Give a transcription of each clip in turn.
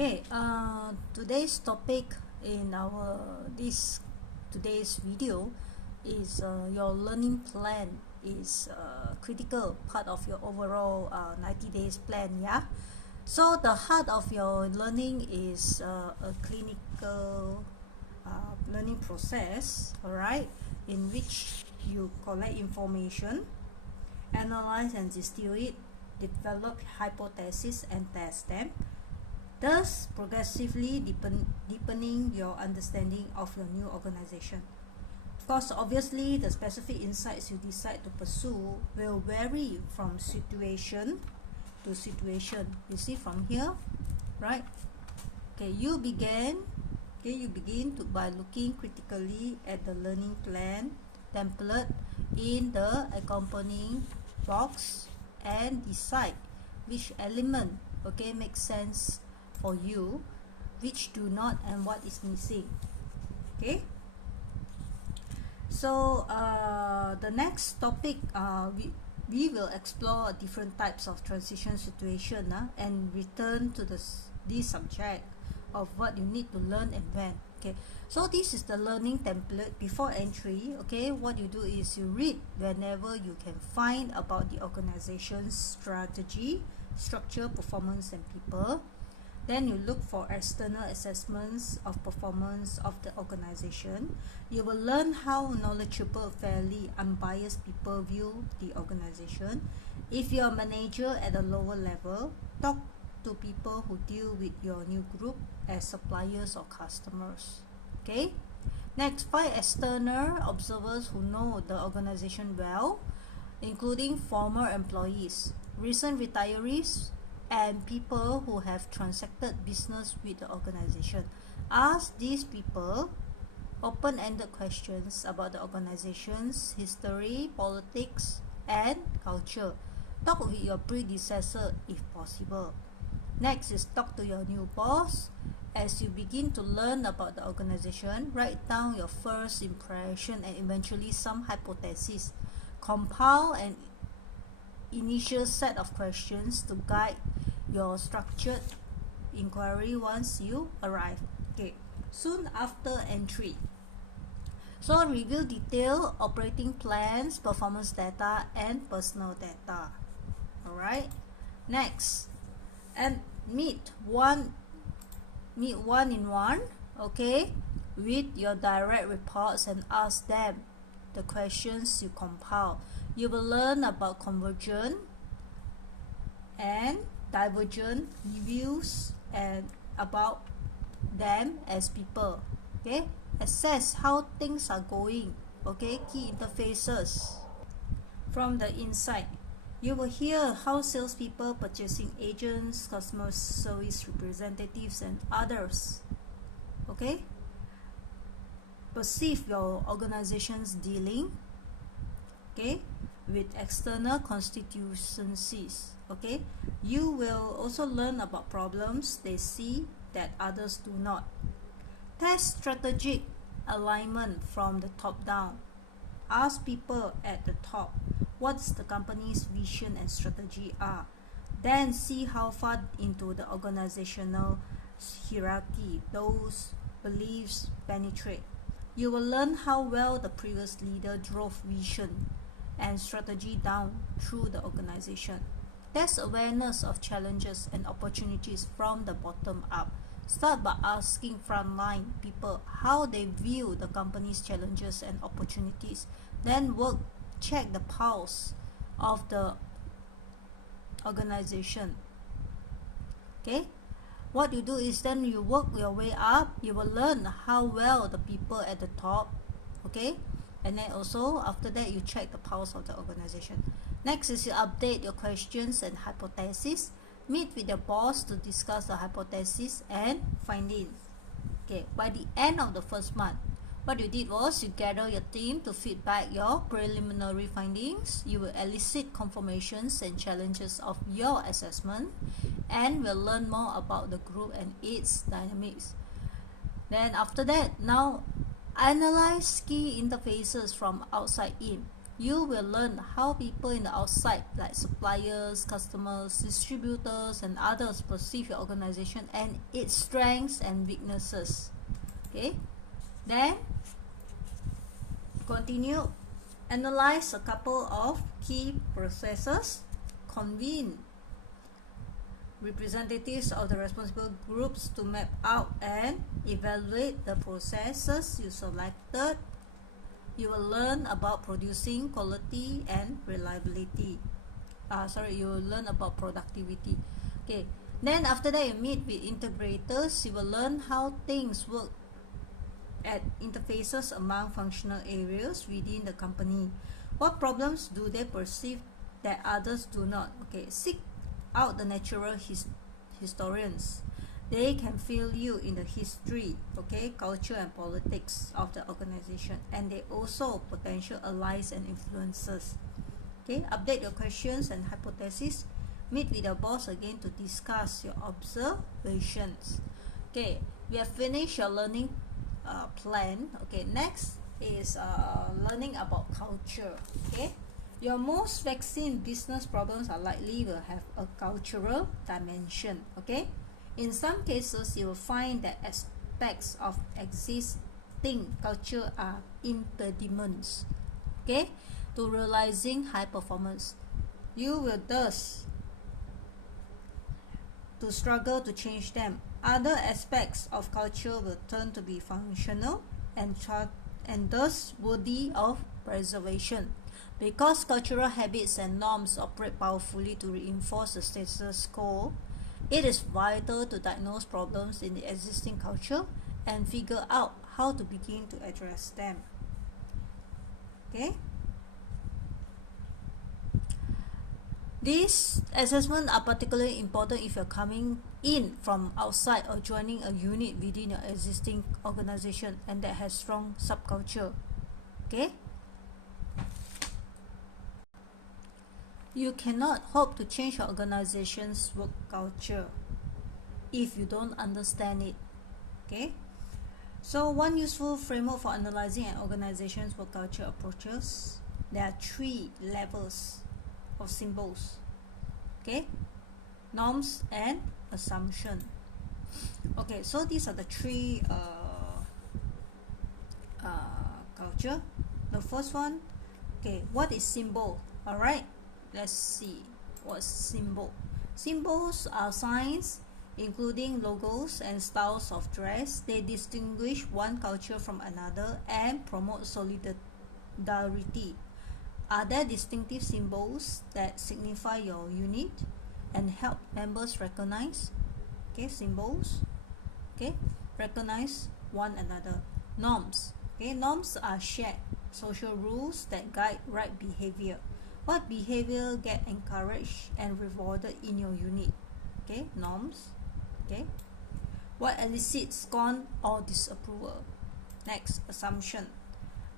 Okay, today's topic in today's video is your learning plan is a critical part of your overall 90 days plan. Yeah, so the heart of your learning is a clinical learning process, all right, in which you collect information, analyze and distill it, develop hypotheses and test them, thus progressively deepening your understanding of your new organization. Of course, obviously, the specific insights you decide to pursue will vary from situation to situation. You see from here, right? Okay, you begin by looking critically at the learning plan template in the accompanying box and decide which element makes sense for you, which do not, and what is missing. Okay, so the next topic, we will explore different types of transition situation and return to this subject of what you need to learn and when. Okay, so this is the learning template before entry. Okay, what you do is you read whenever you can find about the organization's strategy, structure, performance and people. Then you look for external assessments of performance of the organization. You will learn how knowledgeable, fairly unbiased people view the organization. If you're a manager at a lower level, talk to people who deal with your new group as suppliers or customers. Okay, next, find external observers who know the organization well, including former employees, recent retirees, and people who have transacted business with the organization. Ask these people open-ended questions about the organization's history, politics, and culture. Talk with your predecessor if possible. Next is talk to your new boss. As you begin to learn about the organization, write down your first impression and eventually some hypotheses. Compile an initial set of questions to guide your structured inquiry once you arrive. Okay, soon after entry. So review detailed operating plans, performance data, and personal data. Alright, next, and meet one-on-one, okay, with your direct reports and ask them the questions you compile. You will learn about convergent and divergent views and about them as people. Okay, assess how things are going. Okay, key interfaces from the inside. You will hear how salespeople, purchasing agents, customer service representatives, and others, okay, perceive your organization's dealing, okay, with external constituencies. Okay, you will also learn about problems they see that others do not. Test strategic alignment from the top down. Ask people at the top what's the company's vision and strategy are. Then see how far into the organizational hierarchy those beliefs penetrate. You will learn how well the previous leader drove vision and strategy down through the organization. Test awareness of challenges and opportunities from the bottom up. Start by asking frontline people how they view the company's challenges and opportunities. Then check the pulse of the organization. Okay, what you do is then you work your way up. You will learn how well the people at the top, okay, and then also after that you check the pulse of the organization. Next is you update your questions and hypotheses. Meet with your boss to discuss the hypothesis and findings. Okay, by the end of the first month, what you did was you gather your team to feedback your preliminary findings. You will elicit confirmations and challenges of your assessment and will learn more about the group and its dynamics. Then after that, now analyze key interfaces from outside in. you will learn how people in the outside, like suppliers, customers, distributors, and others perceive your organization and its strengths and weaknesses. Okay, then continue. Analyze a couple of key processes. Convene representatives of the responsible groups to map out and evaluate the processes you selected. You will learn about producing quality and reliability. You will learn about productivity. Okay, then after that you meet with integrators. You will learn how things work at interfaces among functional areas within the company. What problems do they perceive that others do not? Okay, seek out the natural historians. They can fill you in the history, okay, culture and politics of the organization, and they also potential allies and influencers. Okay, update your questions and hypotheses. Meet with your boss again to discuss your observations. Okay, we have finished your learning plan. Okay, next is learning about culture. Okay, your most vexing business problems are likely will have a cultural dimension. Okay, in some cases you will find that aspects of existing culture are impediments, okay, to realizing high performance. You will thus to struggle to change them. Other aspects of culture will turn to be functional and thus worthy of preservation. Because cultural habits and norms operate powerfully to reinforce the status quo, it is vital to diagnose problems in the existing culture and figure out how to begin to address them. Okay? These assessments are particularly important if you're coming in from outside or joining a unit within your existing organization and that has strong subculture. Okay? You cannot hope to change your organization's work culture if you don't understand it. Okay? So one useful framework for analyzing an organization's work culture approaches, there are 3 levels of symbols. Okay? Norms and assumption. Okay, so these are the 3 culture. The first one, okay, what is symbol? Alright, let's see what's symbol. Symbols are signs including logos and styles of dress. They distinguish one culture from another and promote solidarity. Are there distinctive symbols that signify your unit and help members recognize, okay, symbols, okay, recognize one another? Norms, okay, norms are shared social rules that guide right behavior. What behavior get encouraged and rewarded in your unit? Okay, norms. Okay, what elicits scorn or disapproval? Next, assumption.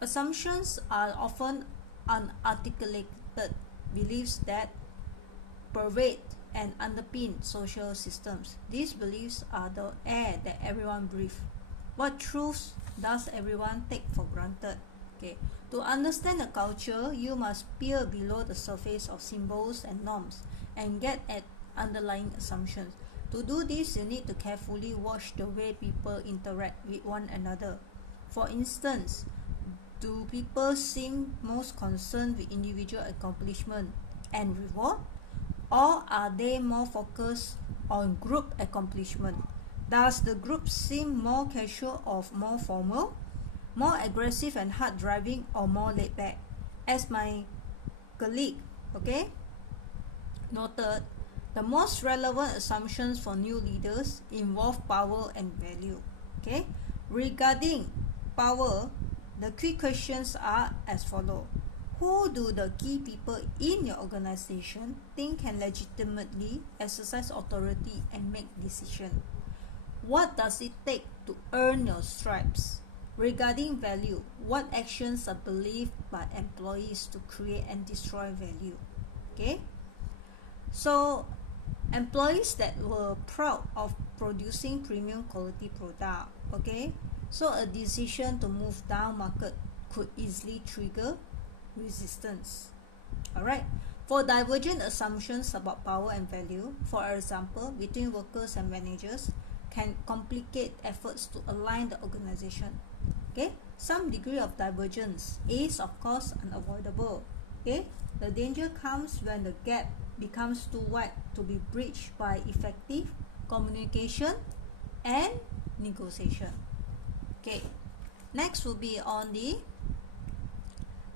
Assumptions are often unarticulated beliefs that pervade and underpin social systems. These beliefs are the air that everyone breathes. What truths does everyone take for granted? Okay, to understand the culture, you must peer below the surface of symbols and norms and get at underlying assumptions. To do this, you need to carefully watch the way people interact with one another. For instance, do people seem most concerned with individual accomplishment and reward, or are they more focused on group accomplishment? Does the group seem more casual or more formal, more aggressive and hard driving, or more laid back? As my colleague, okay, noted, the most relevant assumptions for new leaders involve power and value. Okay, regarding power, the key questions are as follows. Who do the key people in your organization think can legitimately exercise authority and make decisions? What does it take to earn your stripes? Regarding value, what actions are believed by employees to create and destroy value? Okay, so employees that were proud of producing premium quality product, okay, so a decision to move down market could easily trigger resistance. Alright, for divergent assumptions about power and value, for example, between workers and managers, can complicate efforts to align the organization. Okay, some degree of divergence is of course unavoidable. Okay, the danger comes when the gap becomes too wide to be breached by effective communication and negotiation. Okay, next will be on the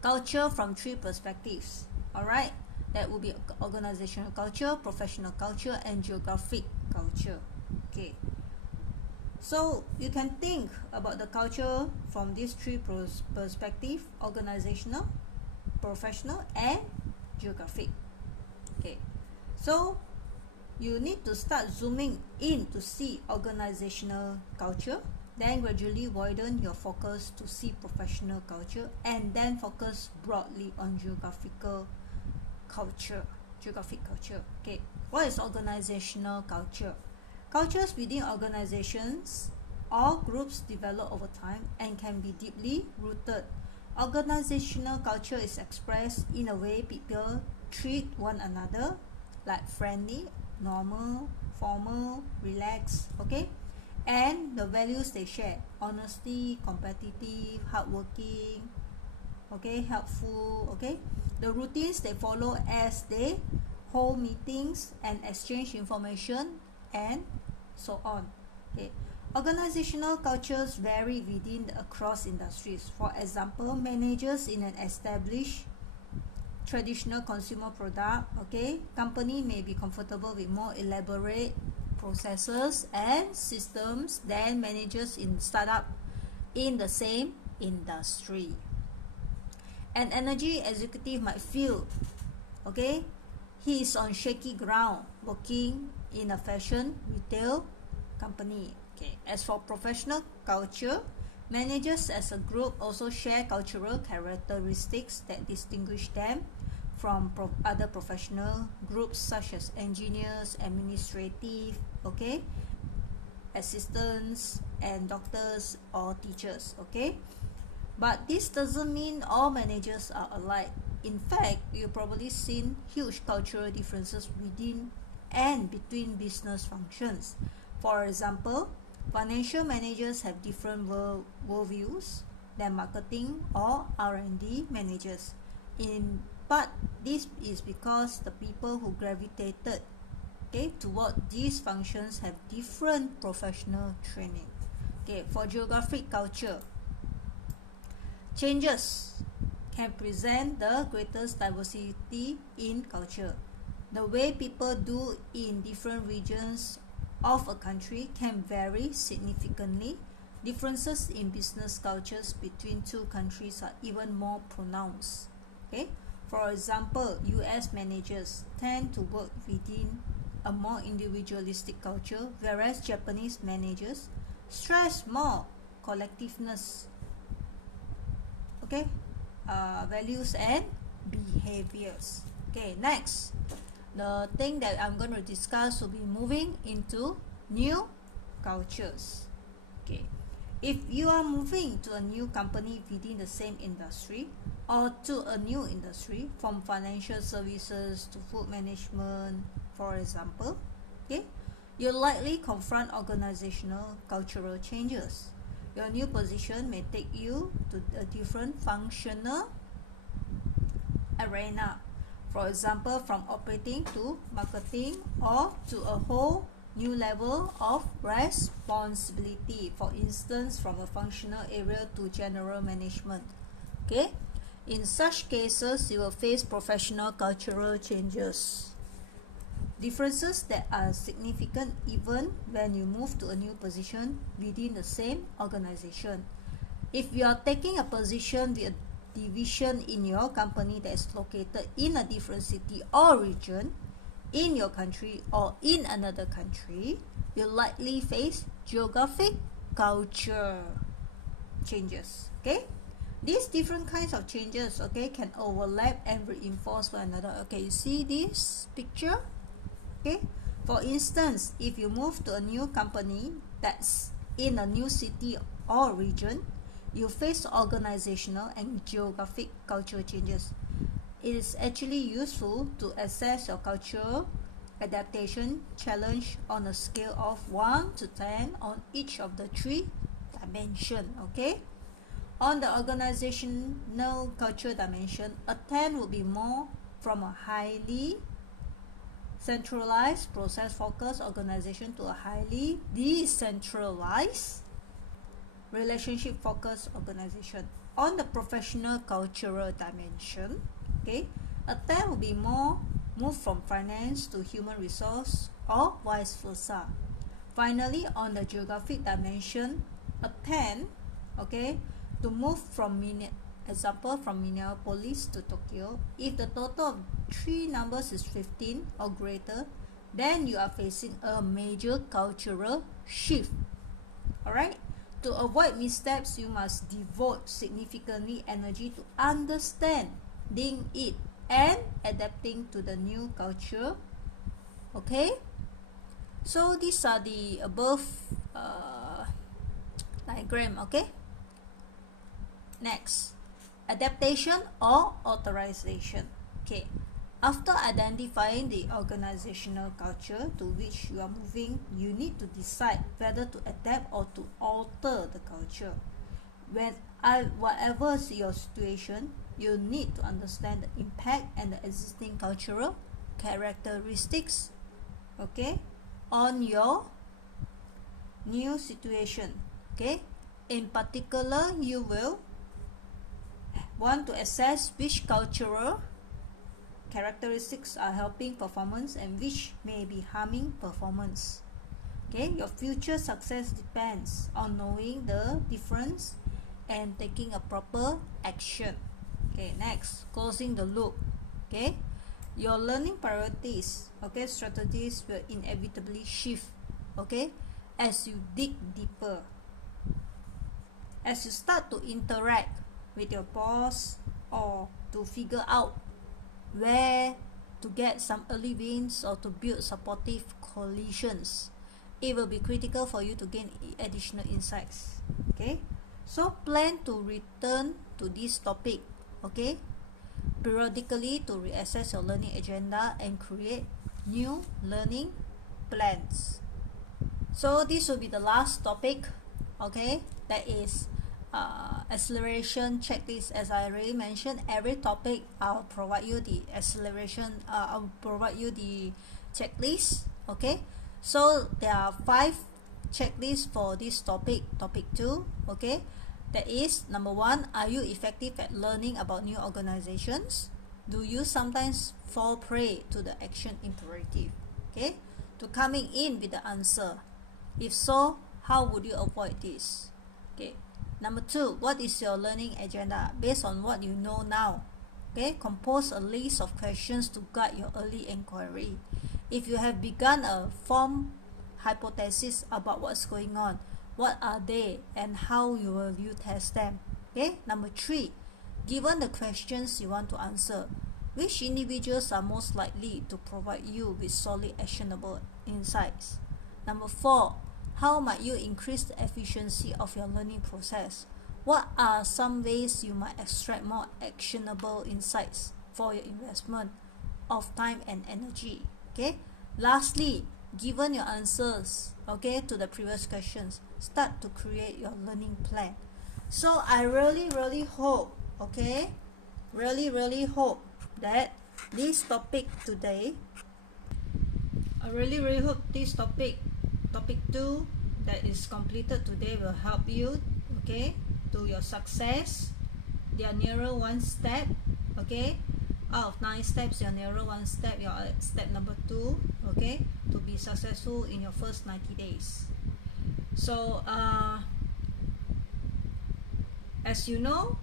culture from 3 perspectives. Alright, that will be organizational culture, professional culture, and geographic culture. Okay, so you can think about the culture from these 3 perspectives: organizational, professional, and geographic. Okay, so you need to start zooming in to see organizational culture, then gradually widen your focus to see professional culture, and then focus broadly on geographic culture. Okay, what is organizational culture? Cultures within organizations or groups develop over time and can be deeply rooted. Organizational culture is expressed in a way people treat one another, like friendly, normal, formal, relaxed, okay, and the values they share: honesty, competitive, hardworking, okay, helpful, okay, the routines they follow as they hold meetings and exchange information, and so on. Okay, organizational cultures vary within across industries. For example, managers in an established traditional consumer product, okay, company may be comfortable with more elaborate processes and systems than managers in startup in the same industry. An energy executive might feel, okay, he is on shaky ground working in a fashion retail company. Okay, as for professional culture, managers as a group also share cultural characteristics that distinguish them from other professional groups, such as engineers, administrative, okay, assistants, and doctors or teachers. Okay, but this doesn't mean all managers are alike. In fact, you've probably seen huge cultural differences within and between business functions. For example, financial managers have different worldviews than marketing or R&D managers. But this is because the people who gravitated, okay, toward these functions have different professional training. Okay, for geographic culture, changes can present the greatest diversity in culture. The way people do in different regions of a country can vary significantly. Differences in business cultures between 2 countries are even more pronounced. Okay, for example, US managers tend to work within a more individualistic culture, whereas Japanese managers stress more collectiveness, okay, values and behaviors. Okay, next, the thing that I'm going to discuss will be moving into new cultures. Okay, if you are moving to a new company within the same industry or to a new industry, from financial services to food management, for example, okay, you'll likely confront organizational cultural changes. Your new position may take you to a different functional arena. For example, from operating to marketing, or to a whole new level of responsibility. For instance, from a functional area to general management. Okay, in such cases, you will face professional cultural changes. Differences that are significant even when you move to a new position within the same organization. If you are taking a position with a division in your company that is located in a different city or region in your country or in another country, you'll likely face geographic culture changes. Okay, these different kinds of changes, okay, can overlap and reinforce one another. Okay, you see this picture? Okay, for instance, if you move to a new company that's in a new city or region, you face organizational and geographic cultural changes. It is actually useful to assess your cultural adaptation challenge on a scale of 1 to 10 on each of the 3 dimensions. Okay, on the organizational cultural dimension, a 10 will be more from a highly centralized process-focused organization to a highly decentralized relationship-focused organization. On the professional cultural dimension, okay, a 10 will be more move from finance to human resource or vice versa. Finally, on the geographic dimension, a 10, okay, to move from from Minneapolis to Tokyo, if the total of 3 numbers is 15 or greater, then you are facing a major cultural shift. Alright, to avoid missteps, you must devote significantly energy to understanding it and adapting to the new culture. Okay, so these are the above diagram. Okay, next, adaptation or authorization. Okay, after identifying the organizational culture to which you are moving, you need to decide whether to adapt or to alter the culture. Whatever is your situation, you need to understand the impact and the existing cultural characteristics, okay, on your new situation. Okay, in particular, you will want to assess which cultural characteristics are helping performance and which may be harming performance. Okay, your future success depends on knowing the difference and taking a proper action. Okay, next, closing the loop. Okay, your learning priorities, okay, strategies will inevitably shift, okay, as you dig deeper, as you start to interact with your boss or to figure out where to get some early wins or to build supportive coalitions. It will be critical for you to gain additional insights. Okay, so plan to return to this topic, okay, periodically to reassess your learning agenda and create new learning plans. So this will be the last topic, okay, that is acceleration checklist. As I already mentioned, every topic I'll provide you the acceleration, I'll provide you the checklist. Okay, so there are 5 checklists for this topic 2. Okay, that is, number 1, are you effective at learning about new organizations? Do you sometimes fall prey to the action imperative? Okay, to coming in with the answer. If so, how would you avoid this? Okay, number 2, what is your learning agenda based on what you know now? Okay, compose a list of questions to guide your early inquiry. If you have begun a form hypothesis about what's going on, what are they and how will you test them? Okay, number 3, given the questions you want to answer, which individuals are most likely to provide you with solid actionable insights? Number 4, how might you increase the efficiency of your learning process? What are some ways you might extract more actionable insights for your investment of time and energy? Okay, lastly, given your answers, okay, to the previous questions, start to create your learning plan. So I really hope, okay, really hope that this topic today, I really hope this topic 2 that is completed today will help you, okay, to your success. They are nearer one step, okay, out of 9 steps you're nearer one step. You're at step number 2, okay, to be successful in your first 90 days. So as you know,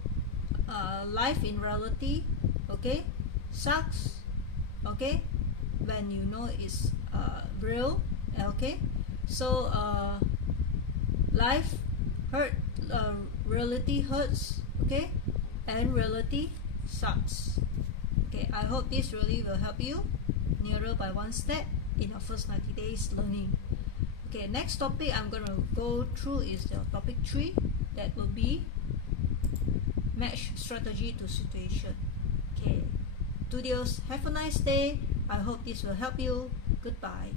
life in reality, okay, sucks, okay, when you know it's real. Okay, so life hurt, reality hurts, okay, and reality sucks. Okay, I hope this really will help you nearer by one step in your first 90 days learning. Okay, next topic I'm going to go through is the topic 3, that will be match strategy to situation. Okay, studios, have a nice day. I hope this will help you. Goodbye.